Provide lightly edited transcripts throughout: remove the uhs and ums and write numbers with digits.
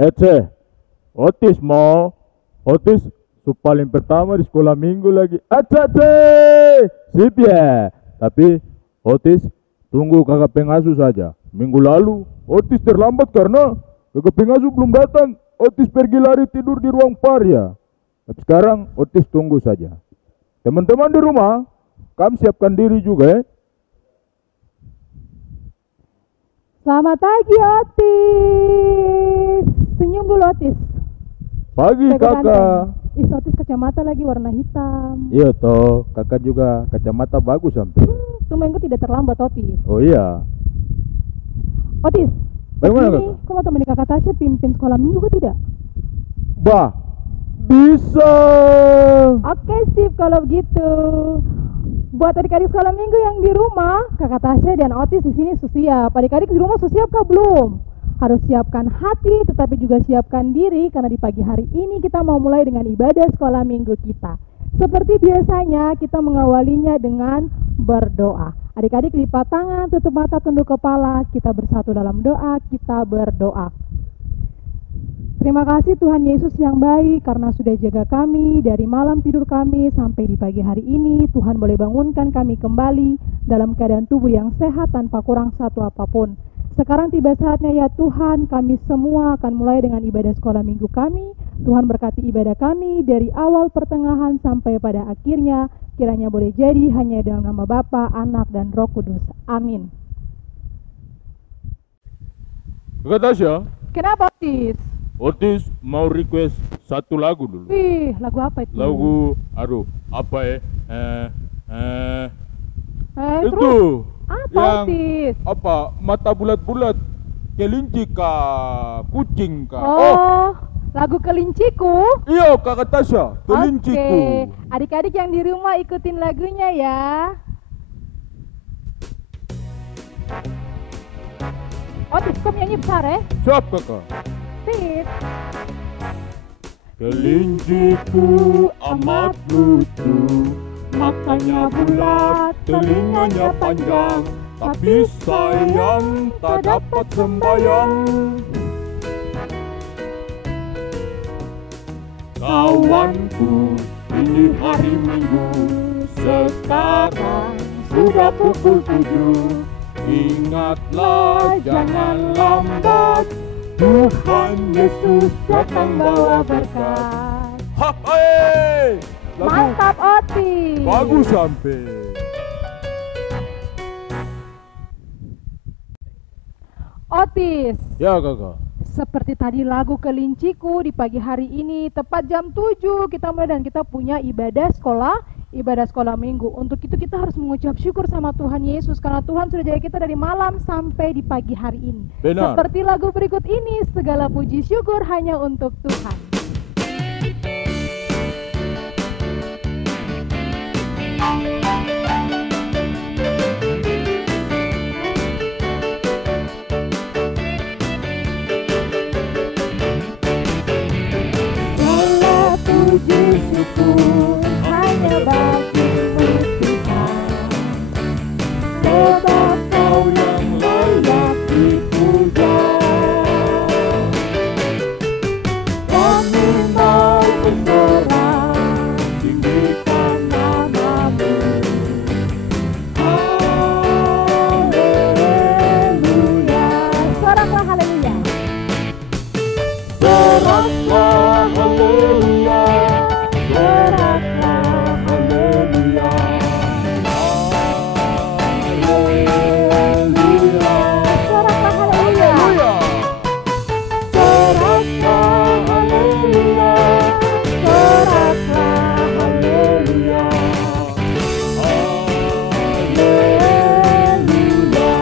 Ece, Otis mau. Otis paling pertama di sekolah minggu lagi. Acace, sip ya. Tapi Otis tunggu kakak pengasuh saja. Minggu lalu Otis terlambat karena kakak pengasuh belum datang. Otis pergi lari tidur di ruang parya. Tapi sekarang Otis tunggu saja. Teman-teman di rumah, kamu siapkan diri juga ya. Selamat pagi Otis. Senyum dulu Otis. Pagi kakak. Otis kacamata lagi warna hitam. Iya toh, kakak juga kacamata bagus sampai. Tumben kau tidak terlambat Otis. Oh iya. Otis, Bagaimana ini kakak? kau mau temani kakak Tasya pimpin sekolah minggu kau tidak? Bah, bisa. Oke sip kalau begitu. Buat adik-adik sekolah minggu yang di rumah, kakak Tasya dan Otis di sini siap. Adik-adik di rumah siap kah belum? Harus siapkan hati, tetapi juga siapkan diri karena di pagi hari ini kita mau mulai dengan ibadah sekolah minggu kita. Seperti biasanya kita mengawalinya dengan berdoa. Adik-adik lipat tangan, tutup mata, tunduk kepala, kita bersatu dalam doa, kita berdoa. Terima kasih Tuhan Yesus yang baik karena sudah jaga kami dari malam tidur kami sampai di pagi hari ini. Tuhan boleh bangunkan kami kembali dalam keadaan tubuh yang sehat tanpa kurang satu apapun. Sekarang tiba saatnya ya Tuhan, kami semua akan mulai dengan ibadah sekolah minggu kami. Tuhan berkati ibadah kami dari awal pertengahan sampai pada akhirnya. Kiranya boleh jadi hanya dalam nama Bapa, Anak, dan Roh Kudus. Amin. Kakak Tasya, Kenapa Otis? Otis mau request satu lagu dulu. Wih, lagu apa itu? Lagu, apa ya? Terus? Itu Apa yang Otis? apa? Mata bulat-bulat, kelinci kah, kucing kah? Oh, lagu Kelinciku. Iya kakak Tasya, kelinciku. Oke, adik-adik yang di rumah ikutin lagunya ya. Otis, kau nyanyi besar ya? Siap kakak. Sip. Kelinciku amat lucu, matanya bulat, telinganya panjang, tapi sayang tak dapat sembayang. Kawanku, ini hari Minggu, sekarang sudah pukul 7. Ingatlah jangan lambat, Tuhan Yesus datang bawa berkat. Hai, Mantap Otis. bagus sampai. Otis, Ya kakak. seperti tadi lagu Kelinciku di pagi hari ini tepat jam 7 kita mulai dan kita punya ibadah sekolah minggu. Untuk itu kita harus mengucap syukur sama Tuhan Yesus karena Tuhan sudah jaga kita dari malam sampai di pagi hari ini. Benar. Seperti lagu berikut ini, segala puji syukur hanya untuk Tuhan. Segala puji syukur hanya bagimu Tuhan, sebab Kau yang layak dipuja. Kami mau bersorak, tinggikan namamu. Haleluya. Soraklah haleluya. Soraklah haleluya. Soraklah haleluya. Haleluya. Soraklah haleluya. Soraklah haleluya. Soraklah haleluya. Haleluya.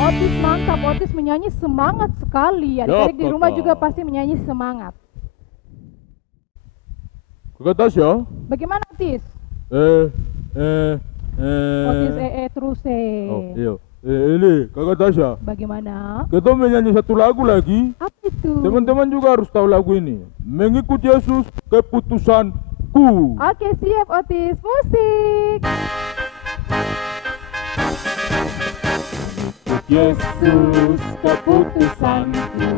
Otis mantap, Otis menyanyi semangat sekali. Adik-adik di rumah juga pasti menyanyi semangat. Kakak Tasya, Bagaimana Otis? Otis terus Oh iya. Ini kakak Tasya, Bagaimana? kita menyanyi satu lagu lagi. Apa itu? Teman-teman juga harus tahu lagu ini. Mengikut Yesus keputusanku. Oke siap Otis, musik. Yesus keputusanku,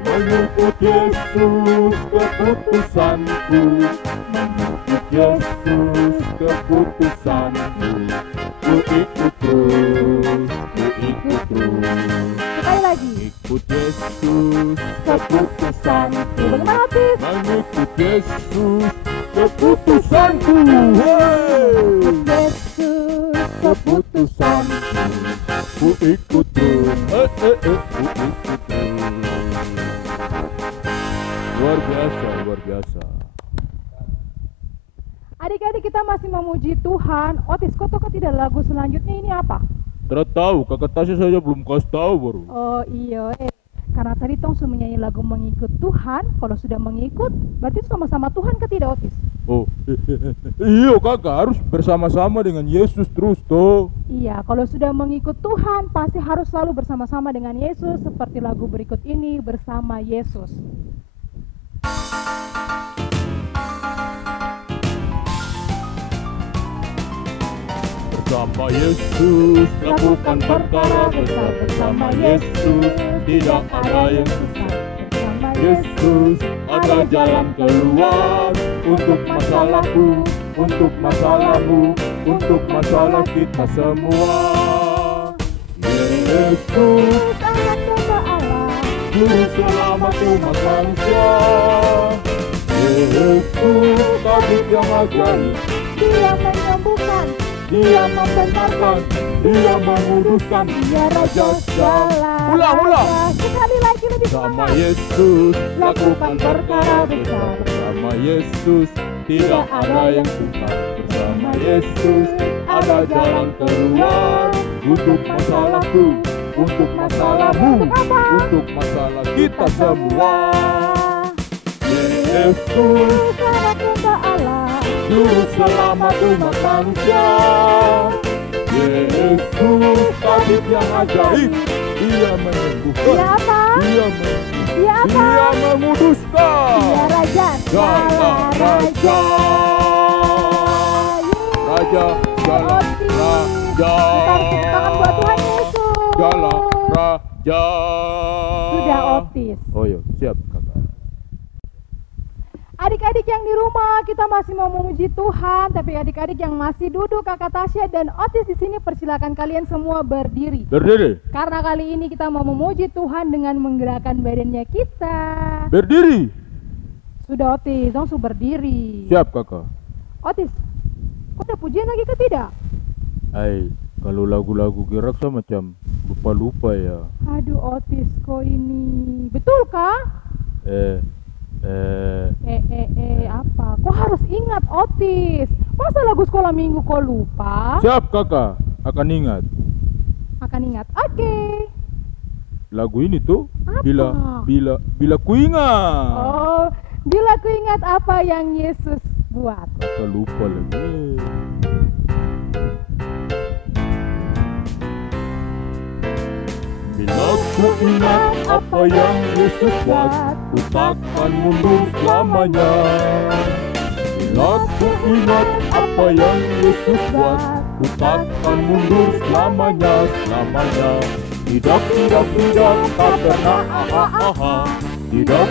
mengikut Yesus keputusanku, mengikut Yesus keputusanku, ku ikut terus, ku ikut terus. Sekali lagi. Ikut Yesus keputusanku, Bagaimana Otis? mengikut Yesus keputusanku, hey! Yesus Keputusanku, ku ikut terus, ku ikut terus. Luar biasa, luar biasa. Adik-adik, kita masih memuji Tuhan. Otis, kau tahu tidak lagu selanjutnya ini apa? Tidak tahu, kakak Tasya saja belum kasih tahu baru. Oh iya, karena tadi Tong sudah menyanyi lagu mengikut Tuhan. Kalau sudah mengikut, berarti sama-sama Tuhan ke tidak, Otis? Oh, iya kakak harus bersama-sama dengan Yesus terus toh. Iya, kalau sudah mengikut Tuhan, pasti harus selalu bersama-sama dengan Yesus. Seperti lagu berikut ini, Bersama Yesus. Bersama Yesus lakukan perkara besar, bersama Yesus tidak ada yang susah. Bersama Yesus ada jalan keluar untuk masalahku, untuk masalahmu, untuk masalah kita semua. Yesus anak domba Allah, Juru selamat umat manusia. Yesus tabib yang ajaib, Dia menyembuhkan, Dia membenarkan, Dia menguduskan, Dia Raja segala Ulang. raja. Sekali lagi lebih Sama semangat. Yesus lakukan perkara besar, bersama Yesus tidak ada yang susah. Bersama Yesus ada jalan keluar untuk masalahku, untuk masalahmu, untuk masalah kita semua. Yesus anak domba Allah, Juru selamat umat manusia. Yesus tabib yang ajaib, Dia menyembuhkan, Dia apa? Dia menyembuhkan, Dia apa? Dia menguduskan. Dia Raja segala raja. Raja segala raja, Kita harus tepuk tangan buat Tuhan Yesus. segala raja. Sudah, Otis. Oh iya, siap kakak. Adik-adik yang di rumah, kita masih mau memuji Tuhan, tapi adik-adik yang masih duduk, Kakak Tasya dan Otis di sini, persilakan kalian semua berdiri. Berdiri, Karena kali ini kita mau memuji Tuhan dengan menggerakkan badannya kita. berdiri. Sudah, Otis, langsung berdiri. Siap kakak. Otis, kau ada pujian lagi ke tidak? Kalau lagu-lagu gerak saya macam lupa-lupa ya. Aduh, Otis, kau ini betulkah? Apa? Kau harus ingat, Otis. Masa lagu sekolah minggu kau lupa? Siap kakak, akan ingat. Akan ingat. Oke. Lagu ini tuh Apa? bila ku ingat. Oh, bila ku ingat apa yang Yesus buat. Kakak lupa lagi. Bila ku ingat apa yang Yesus buat, ku takkan mundur selamanya. Bila ku ingat apa yang Yesus buat, ku takkan mundur selamanya, selamanya. Tidak, tak pernah, Tidak, tak pernah, Tidak,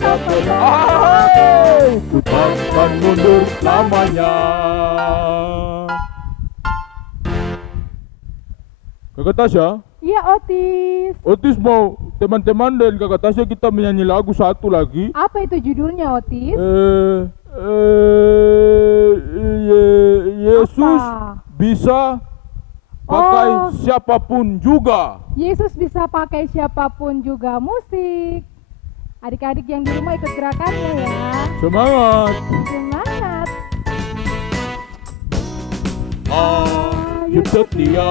tak pernah, Ku takkan mundur selamanya. Kakak Tasya, Iya, Otis. Otis mau teman-teman dan kakak Tasya kita menyanyi lagu satu lagi. Apa itu judulnya, Otis? Yesus Apa? bisa pakai Oh. siapapun juga. Yesus bisa pakai siapapun juga. Musik. Adik-adik yang di rumah ikut gerakannya ya. Semangat. Semangat. Ayo setia,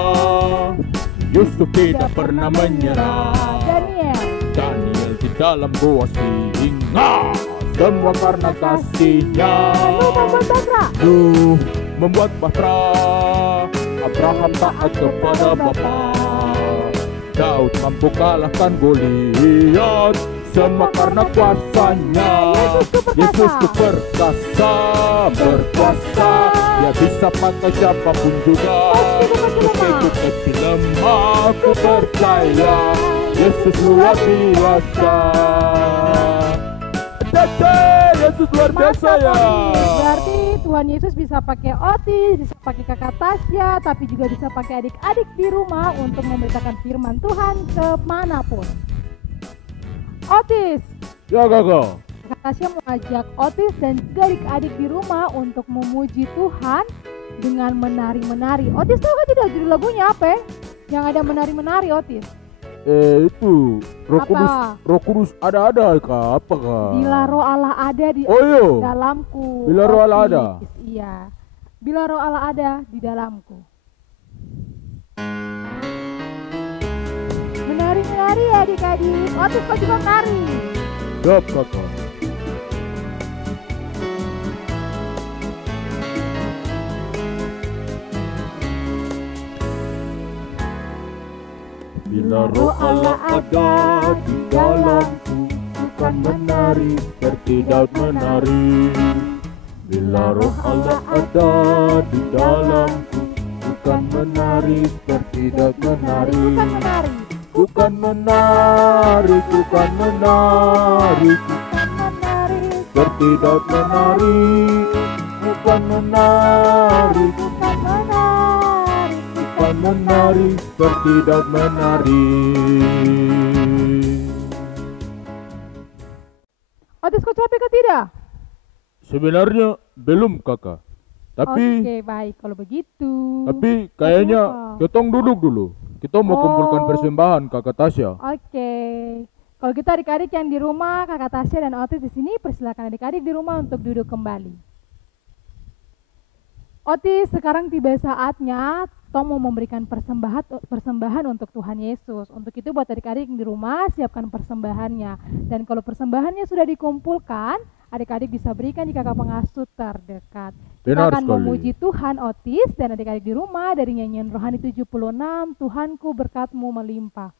Yusuf tidak pernah menyerah. Daniel di dalam gua singa, semua karena kasihnya. Nuh membuat bahtera, Abraham taat kepada Bapa. Daud mampu kalahkan Goliat, semua karena kuasanya. Yesus ku perkasa, berkuasa. Dia bisa pakai siapapun juga. Meskipun kecil lemah, aku percaya Yesus luar biasa. Yesus luar biasa ya. Berarti Tuhan Yesus bisa pakai Otis, bisa pakai kakak Tasya, tapi juga bisa pakai adik-adik di rumah untuk memberitakan firman Tuhan kemanapun. Otis, Ya kakak. kakak Tasya mau ajak Otis dan juga adik-adik di rumah untuk memuji Tuhan dengan menari-menari. Otis tahu kan tidak judul lagunya apa? Yang ada menari-menari Otis. Itu Roh Kudus, Apa? Roh Kudus ada kak, apa kak? Bila roh Allah ada di Oh iya. dalamku. Bila roh Allah Otis. ada. Iya. Bila roh Allah ada di dalamku. Menari-menari ya adik-adik. Otis kau juga menari. Siap kakak. Bila roh Allah ada di dalamku, bukan menari seperti Daud menari. Bila roh Allah ada di dalamku, bukan menari seperti Daud menari. Bukan menari. Bukan menari, bukan menari, Bukan menari. seperti Daud menari. Bukan menari, Bukan menari. bukan menari, seperti Daud menari. Otis kau capek ke tidak? Sebenarnya belum kakak, tapi Oke baik kalau begitu. kayaknya Kenapa? ketong duduk dulu. Kita mau kumpulkan Oh. persembahan kakak Tasya. Oke. Kalau gitu adik-adik yang di rumah, kakak Tasya dan Otis di sini, persilakan adik-adik di rumah untuk duduk kembali. Otis, sekarang tiba saatnya Tom mau memberikan persembahan untuk Tuhan Yesus. Untuk itu buat adik-adik di rumah siapkan persembahannya. Dan kalau persembahannya sudah dikumpulkan, adik-adik bisa berikan di kakak pengasuh terdekat. Kita Benar akan sekali. memuji Tuhan Otis dan adik-adik di rumah dari nyanyian Rohani 76, Tuhanku berkat-Mu melimpah.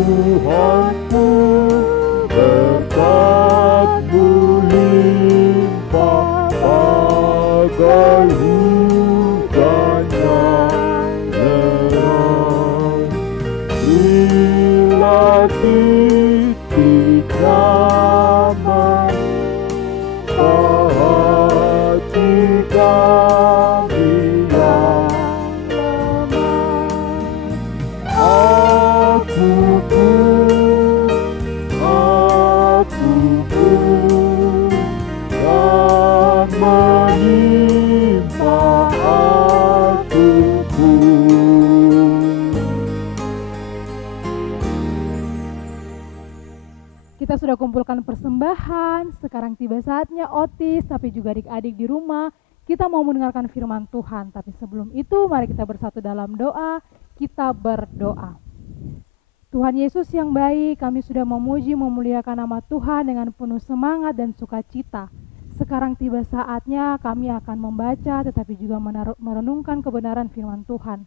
Tuhanku berkat-Mu limpah bagai hujan yang deras. Bila titik zaman hati kami yang lemah. Aku pun dan menimpa aku pun. Kita sudah kumpulkan persembahan, sekarang tiba saatnya Otis, tapi juga adik-adik di rumah, kita mau mendengarkan firman Tuhan. Tapi sebelum itu, mari kita bersatu dalam doa, kita berdoa. Tuhan Yesus yang baik, kami sudah memuji, memuliakan nama Tuhan dengan penuh semangat dan sukacita. Sekarang tiba saatnya kami akan membaca, tetapi juga merenungkan kebenaran firman Tuhan.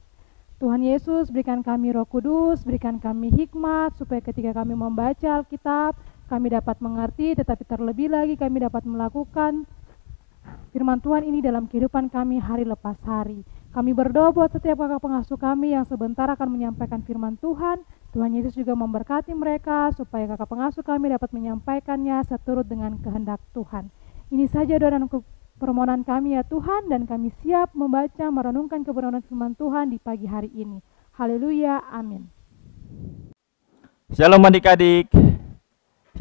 Tuhan Yesus, berikan kami Roh Kudus, berikan kami hikmat, supaya ketika kami membaca Alkitab, kami dapat mengerti, tetapi terlebih lagi kami dapat melakukan firman Tuhan ini dalam kehidupan kami hari lepas hari. Kami berdoa buat setiap kakak pengasuh kami yang sebentar akan menyampaikan firman Tuhan. Tuhan Yesus juga memberkati mereka, supaya kakak pengasuh kami dapat menyampaikannya seturut dengan kehendak Tuhan. Ini saja doa dan permohonan kami ya Tuhan, dan kami siap membaca, merenungkan kebenaran firman Tuhan di pagi hari ini. Haleluya, amin. Shalom adik-adik.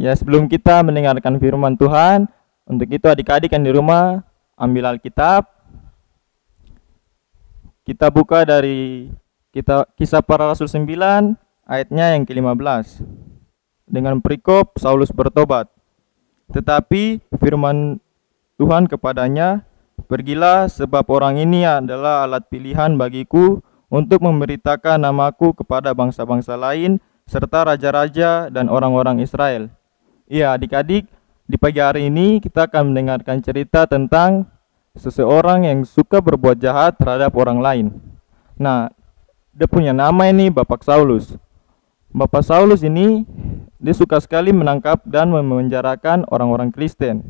Ya, sebelum kita mendengarkan firman Tuhan, untuk itu adik-adik yang di rumah ambil Alkitab. Kita buka dari Kisah Para Rasul 9 ayatnya yang ke-15. Dengan perikop Saulus bertobat. Tetapi firman Tuhan kepadanya, "Pergilah, sebab orang ini adalah alat pilihan bagiku untuk memberitakan namaku kepada bangsa-bangsa lain serta raja-raja dan orang-orang Israel." Iya adik-adik, di pagi hari ini kita akan mendengarkan cerita tentang seseorang yang suka berbuat jahat terhadap orang lain. Nah, dia punya nama ini Bapak Saulus. Bapak Saulus ini dia suka sekali menangkap dan memenjarakan orang-orang Kristen.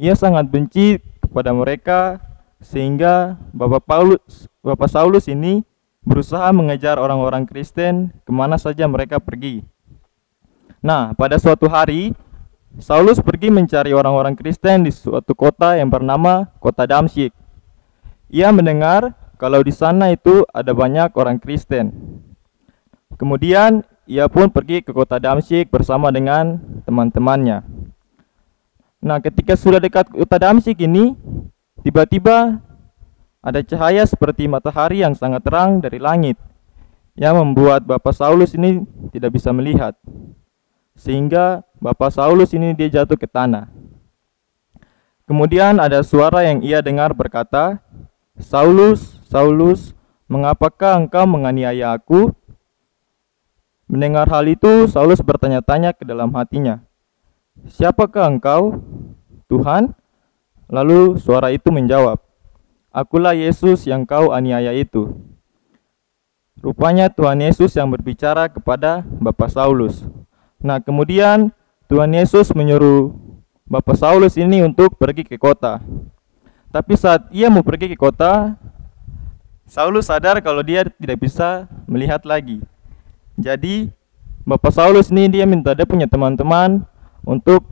Ia sangat benci kepada mereka sehingga Bapak Saulus ini berusaha mengejar orang-orang Kristen kemana saja mereka pergi. Nah, pada suatu hari Saulus pergi mencari orang-orang Kristen di suatu kota yang bernama kota Damsyik. Ia mendengar kalau di sana itu ada banyak orang Kristen. Kemudian ia pun pergi ke kota Damsyik bersama dengan teman-temannya. Nah, ketika sudah dekat kota Damsyik ini, tiba-tiba ada cahaya seperti matahari yang sangat terang dari langit yang membuat Bapak Saulus ini tidak bisa melihat. Sehingga Bapak Saulus ini dia jatuh ke tanah. Kemudian ada suara yang ia dengar berkata, "Saulus, Saulus, mengapakah engkau menganiaya aku?" Mendengar hal itu, Saulus bertanya-tanya ke dalam hatinya, "Siapakah engkau, Tuhan?" Lalu suara itu menjawab, "Akulah Yesus yang kau aniaya itu." Rupanya Tuhan Yesus yang berbicara kepada Bapak Saulus. Nah, kemudian Tuhan Yesus menyuruh Bapak Saulus ini untuk pergi ke kota. Tapi saat ia mau pergi ke kota, Saulus sadar kalau dia tidak bisa melihat lagi. Jadi Bapak Saulus ini dia minta dia punya teman-teman untuk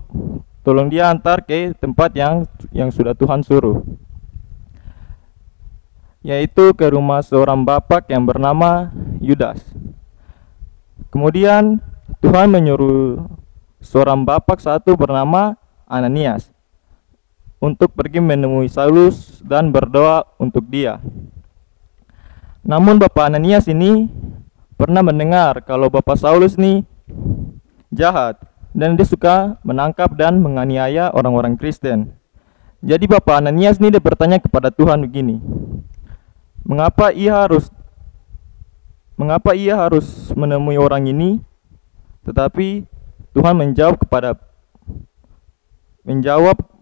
tolong dia antar ke tempat yang sudah Tuhan suruh, yaitu ke rumah seorang bapak yang bernama Yudas. Kemudian Tuhan menyuruh seorang bapak satu bernama Ananias untuk pergi menemui Saulus dan berdoa untuk dia. Namun Bapak Ananias ini pernah mendengar kalau Bapak Saulus ini jahat dan dia suka menangkap dan menganiaya orang-orang Kristen. Jadi Bapak Ananias ini dia bertanya kepada Tuhan begini, mengapa ia harus menemui orang ini? Tetapi Tuhan menjawab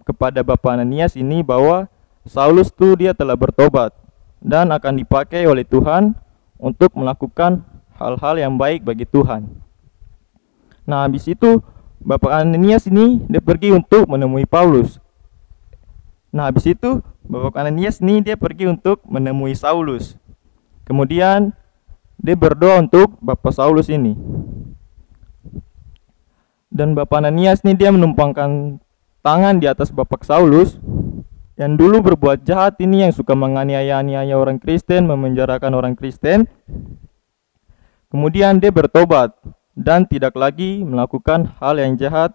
kepada Bapak Ananias ini bahwa Saulus itu dia telah bertobat dan akan dipakai oleh Tuhan untuk melakukan hal-hal yang baik bagi Tuhan. Nah, habis itu Bapak Ananias ini dia pergi untuk menemui Paulus. Nah, habis itu Bapak Ananias ini dia pergi untuk menemui Saulus. Kemudian dia berdoa untuk Bapak Saulus ini. Dan Bapak Ananias ini dia menumpangkan tangan di atas Bapak Saulus yang dulu berbuat jahat ini, yang suka menganiaya orang Kristen, memenjarakan orang Kristen. Kemudian dia bertobat dan tidak lagi melakukan hal yang jahat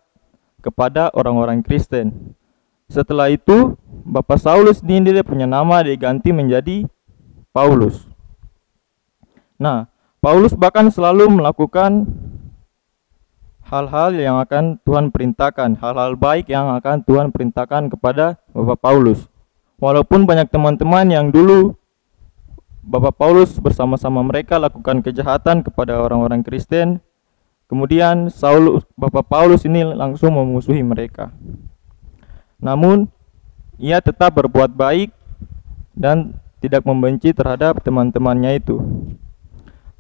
kepada orang-orang Kristen. Setelah itu Bapak Saulus ini dia punya nama diganti menjadi Paulus. Nah, Paulus bahkan selalu melakukan hal-hal yang akan Tuhan perintahkan, hal-hal baik yang akan Tuhan perintahkan kepada Bapak Paulus. Walaupun banyak teman-teman yang dulu Bapak Paulus bersama-sama mereka lakukan kejahatan kepada orang-orang Kristen, kemudian Bapak Paulus ini langsung memusuhi mereka. Namun ia tetap berbuat baik dan tidak membenci terhadap teman-temannya itu.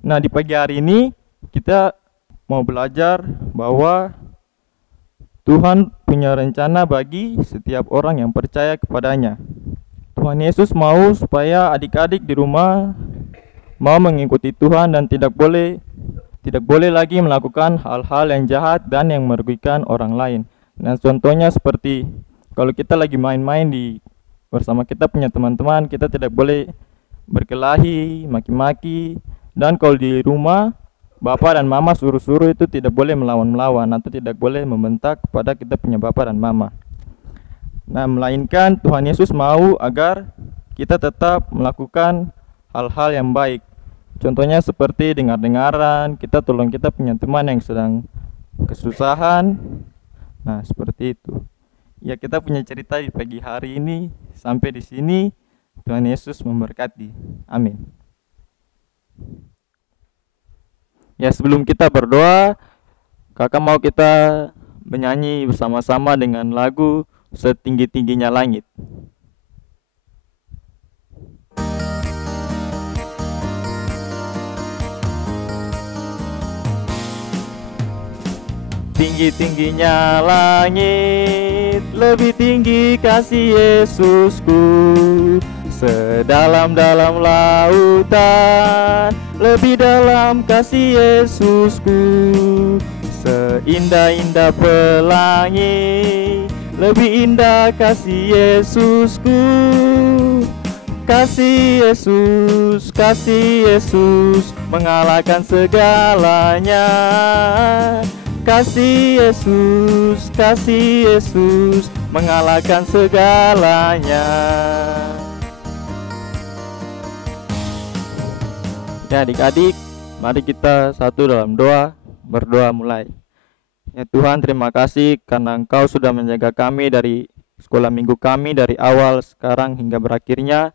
Nah, di pagi hari ini kita mau belajar bahwa Tuhan punya rencana bagi setiap orang yang percaya kepadanya. Tuhan Yesus mau supaya adik-adik di rumah mau mengikuti Tuhan dan tidak boleh lagi melakukan hal-hal yang jahat dan yang merugikan orang lain. Nah, contohnya seperti kalau kita lagi main-main bersama kita punya teman-teman, kita tidak boleh berkelahi, maki-maki, dan kalau di rumah bapak dan mama suruh-suruh itu tidak boleh melawan-melawan atau tidak boleh membentak kepada kita punya bapak dan mama. Nah, melainkan Tuhan Yesus mau agar kita tetap melakukan hal-hal yang baik. Contohnya seperti dengar-dengaran, kita tolong kita punya teman yang sedang kesusahan. Nah, seperti itu. Ya, kita punya cerita di pagi hari ini. Sampai di sini, Tuhan Yesus memberkati. Amin. Ya, sebelum kita berdoa, kakak mau kita menyanyi bersama-sama dengan lagu Setinggi-tingginya Langit. Setinggi-tingginya langit, lebih tinggi kasih Yesusku. Sedalam-dalam lautan, lebih dalam kasih Yesusku. Seindah-indah pelangi, lebih indah kasih Yesusku. Kasih Yesus mengalahkan segalanya. Kasih Yesus mengalahkan segalanya. Ya adik-adik, mari kita satu dalam doa, berdoa mulai. Ya Tuhan, terima kasih karena Engkau sudah menjaga kami dari sekolah minggu kami dari awal sekarang hingga berakhirnya.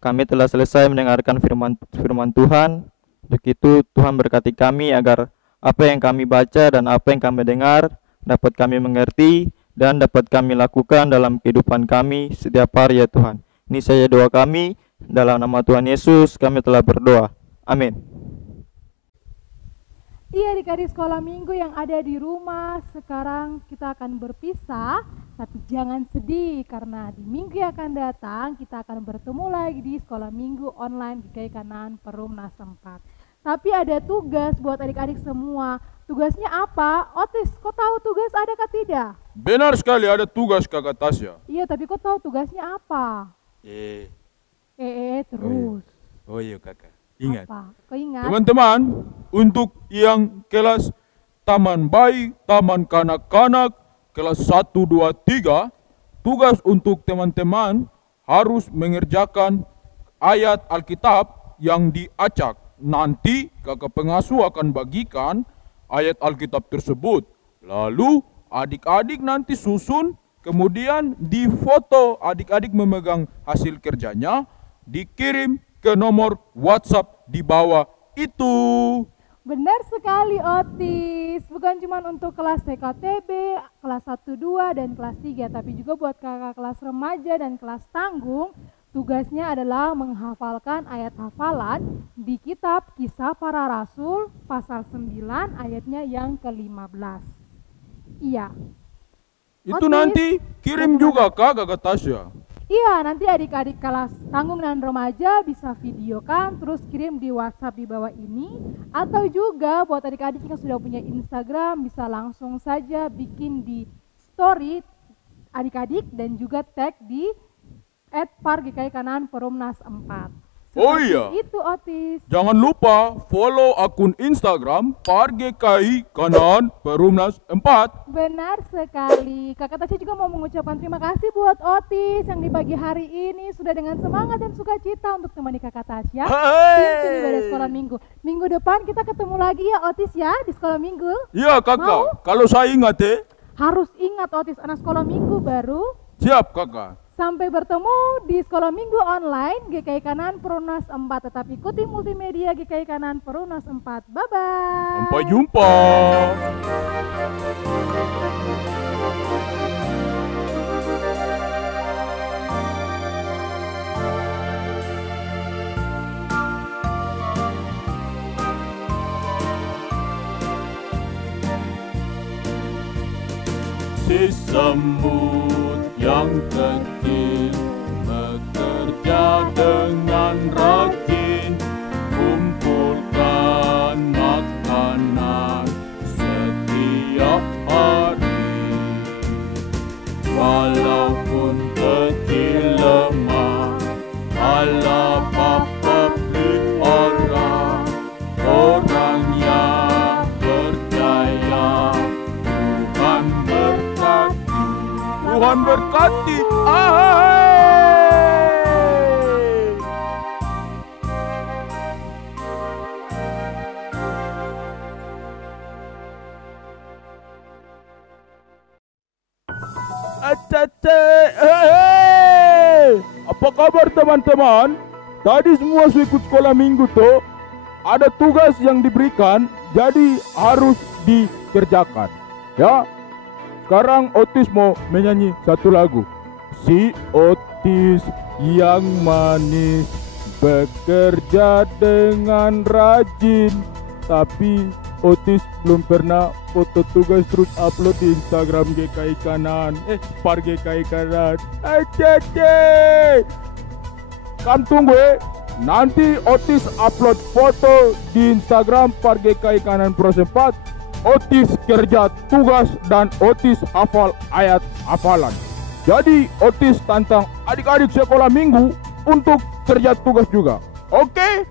Kami telah selesai mendengarkan firman Tuhan. Untuk itu Tuhan berkati kami agar apa yang kami baca dan apa yang kami dengar dapat kami mengerti dan dapat kami lakukan dalam kehidupan kami setiap hari ya Tuhan. Ini saja doa kami, dalam nama Tuhan Yesus kami telah berdoa. Amin. Iya adik-adik sekolah minggu yang ada di rumah, sekarang kita akan berpisah, tapi jangan sedih karena di minggu yang akan datang kita akan bertemu lagi di sekolah minggu online GKI Kanaan Perumnas 4. Tapi ada tugas buat adik-adik semua. Tugasnya apa? Otis, kau tahu tugas ada kah tidak? Benar sekali, ada tugas Kakak Tasya. Iya, tapi kau tahu tugasnya apa? Terus. Oh iya Kakak, ingat. Apa? Kau ingat? Teman-teman, untuk yang kelas taman bayi, taman kanak-kanak, kelas 1, 2, 3, tugas untuk teman-teman harus mengerjakan ayat Alkitab yang diacak. Nanti kakak pengasuh akan bagikan ayat Alkitab tersebut. Lalu adik-adik nanti susun, kemudian difoto adik-adik memegang hasil kerjanya, dikirim ke nomor WhatsApp di bawah itu. Benar sekali Otis, bukan cuma untuk kelas TKTB, kelas 1, 2, dan kelas 3, tapi juga buat kakak kelas remaja dan kelas tanggung. Tugasnya adalah menghafalkan ayat hafalan di kitab Kisah Para Rasul pasal 9 ayatnya yang ke-15. Iya. Itu Otis, nanti kirim juga Kakak Tasya. Iya, nanti adik-adik kelas tanggung dan remaja bisa videokan terus kirim di WhatsApp di bawah ini, atau juga buat adik-adik yang sudah punya Instagram bisa langsung saja bikin di story adik-adik dan juga tag di @par-GKI Kanaan Perumnas 4. Oh iya, Itu Otis. jangan lupa follow akun Instagram par-GKI Kanaan Perumnas 4. Benar sekali. Kakak Tasya juga mau mengucapkan terima kasih buat Otis yang di pagi hari ini sudah dengan semangat dan sukacita untuk temani Kakak Tasya pimpin ibadah sekolah minggu. Minggu depan kita ketemu lagi ya Otis ya di sekolah minggu. Iya Kakak, kalau saya ingat Harus ingat Otis, anak sekolah minggu baru. siap Kakak. Sampai bertemu di sekolah minggu online GKI Kanaan Perumnas 4. Tetap ikuti multimedia GKI Kanaan Perumnas 4. Bye-bye. Sampai jumpa. Si semut yang kecil bekerja dengan rajin, kumpulkan makanan setiap hari. Walaupun kecil lemah, ala papa orang yang percaya Tuhan berkati. Tuhan berkati. Apa kabar teman-teman? Tadi semua ikut sekolah minggu tuh. Ada tugas yang diberikan, jadi harus dikerjakan. Ya. Sekarang Otis mau menyanyi satu lagu. Si Otis yang manis bekerja dengan rajin, tapi Otis belum pernah foto tugas terus upload di Instagram GKI Kanan. Par GKI Kanan. Acece. Kan tunggu nanti Otis upload foto di Instagram Par GKI Kanan Pro 4. Otis kerja tugas dan Otis hafal ayat hafalan. Jadi Otis tantang adik-adik sekolah minggu untuk kerja tugas juga. Oke?